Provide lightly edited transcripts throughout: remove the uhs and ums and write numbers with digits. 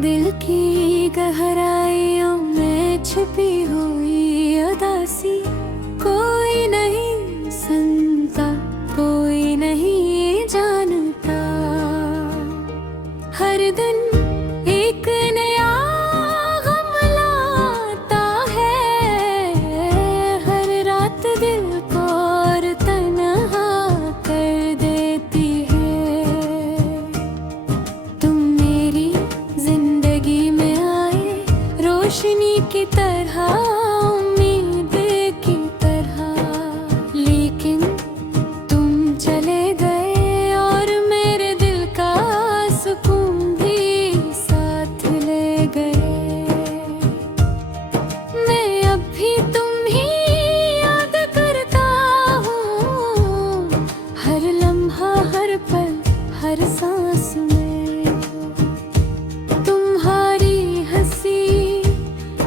दिल की गहराइयों में छिपी हुई उदासी कोई नहीं सुनता, कोई नहीं जानता। हर दिन एक नया गम लाता है, हर रात दिल को और तन्हा कर देती है। तुम मेरी जिंदगी में आए रोशनी की तरह, उम्मीद की तरह, लेकिन तुम चले गए और मेरे दिल का सुकून भी साथ ले गए। मैं अब भी तुम ही याद करता हूँ, हर लम्हा, हर पल, हर सांस में। तुम्हारी हंसी,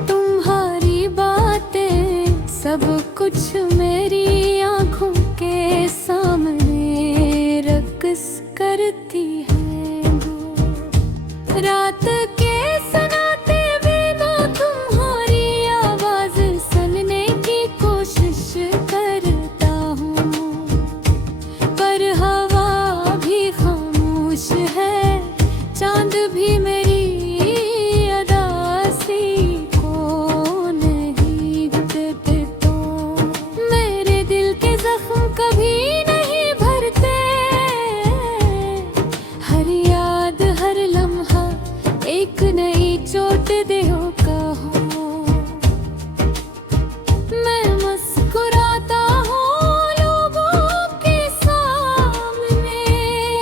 तुम्हारी बातें, सब कुछ मेरी आंखों के सामने रक्स करती है। रात के सन्नाटे में मैं तुम्हारी आवाज सुनने की कोशिश करता हूँ, पर हवा भी खामोश है, चांद भी मेरी अदासी को नहीं देता। मेरे दिल के जख्म कभी नहीं भरते, हर याद, हर लम्हा एक नई चोट देहो कहो। मैं मुस्कुराता हूँ लोगों के सामने,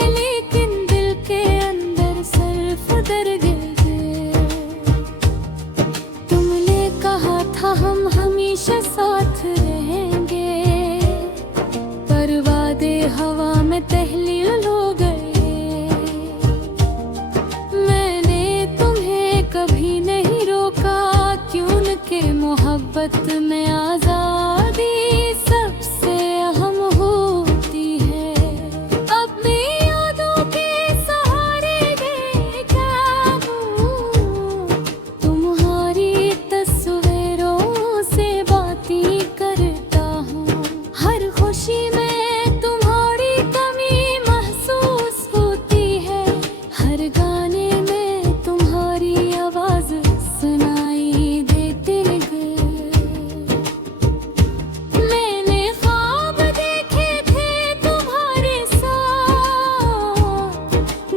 लेकिन दिल के अंदर सिर्फ दर्द है। तुमने कहा था हम हमेशा साथ रहेंगे, पर वादे हवा में तहलील हो गए। मैंने तुम्हें कभी नहीं रोका, क्यों के मोहब्बत में आजादी सबसे अहम होती है। अपनी यादों के सहारे बेकाबू तुम्हारी तस्वीरों से बातें करता हूँ। हर खुशी में तुम्हारी कमी महसूस होती है, हर गाने में तुम्हारी आवाज सुनाई देती है। मैंने ख्वाब देखे थे तुम्हारे साथ,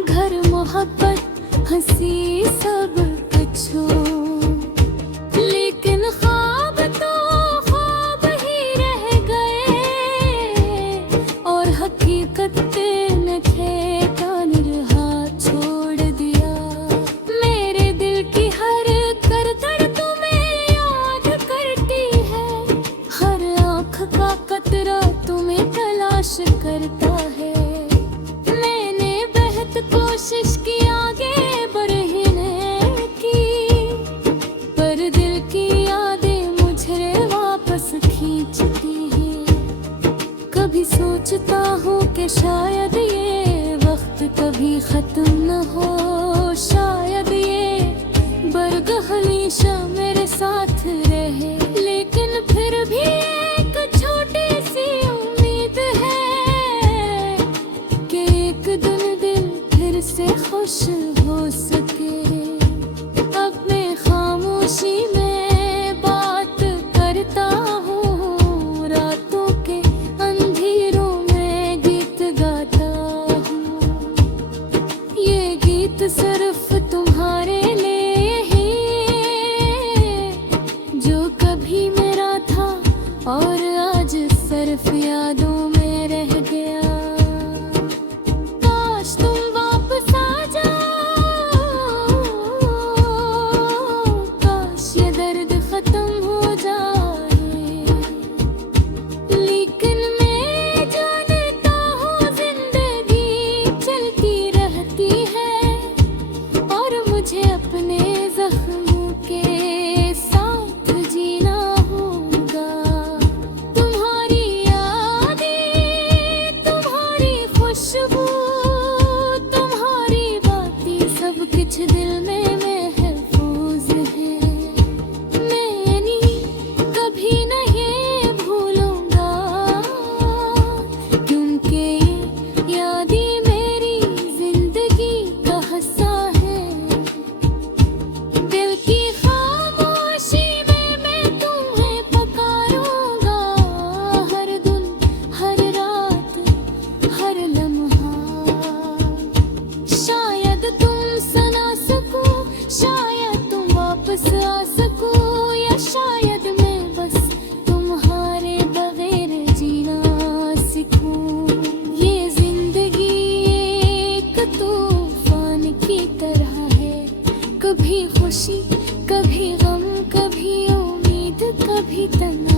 घर, मोहब्बत, हंसी, सब कुछ हो, लेकिन ख्वाब तो ख्वाब ही रह गए, और हकीकत ने ठिकाने हाथ छोड़ दिया। मेरे दिल की हर करदर तुम्हें याद करती है, हर आँख का कतरा तुम्हें तलाश करता है। मैंने बेहद कोशिश की आगे बढ़ने की, पर दिल की यादें मुझे वापस खींचती हैं। कभी सोचता हूँ कि शायद ये वक्त कभी खत्म न हो, शायद ये बर्ग हमेशा मेरे साथ रहे, लेकिन फिर भी एक छोटी सी उम्मीद है कि एक दिन दिल फिर से खुश हो सके। अपने खामोशी में बात करता हूँ, रातों के अंधेरों में गीत गाता हूँ। ये गीत सिर्फ तुम्हारे लिए ही, जो कभी मेरा था और आज सिर्फ यादों में रह गया। काश तुम वापस आ जाओ, काश ये दर्द खत्म हो जाए, लेकिन मैं जानता हूँ जिंदगी चलती रहती है, और मुझे अपने जख्मों के साथ जीना होगा। तुम्हारी यादें, तुम्हारी खुशबू, तुम्हारी बातें, सब कुछ दिल में ही तना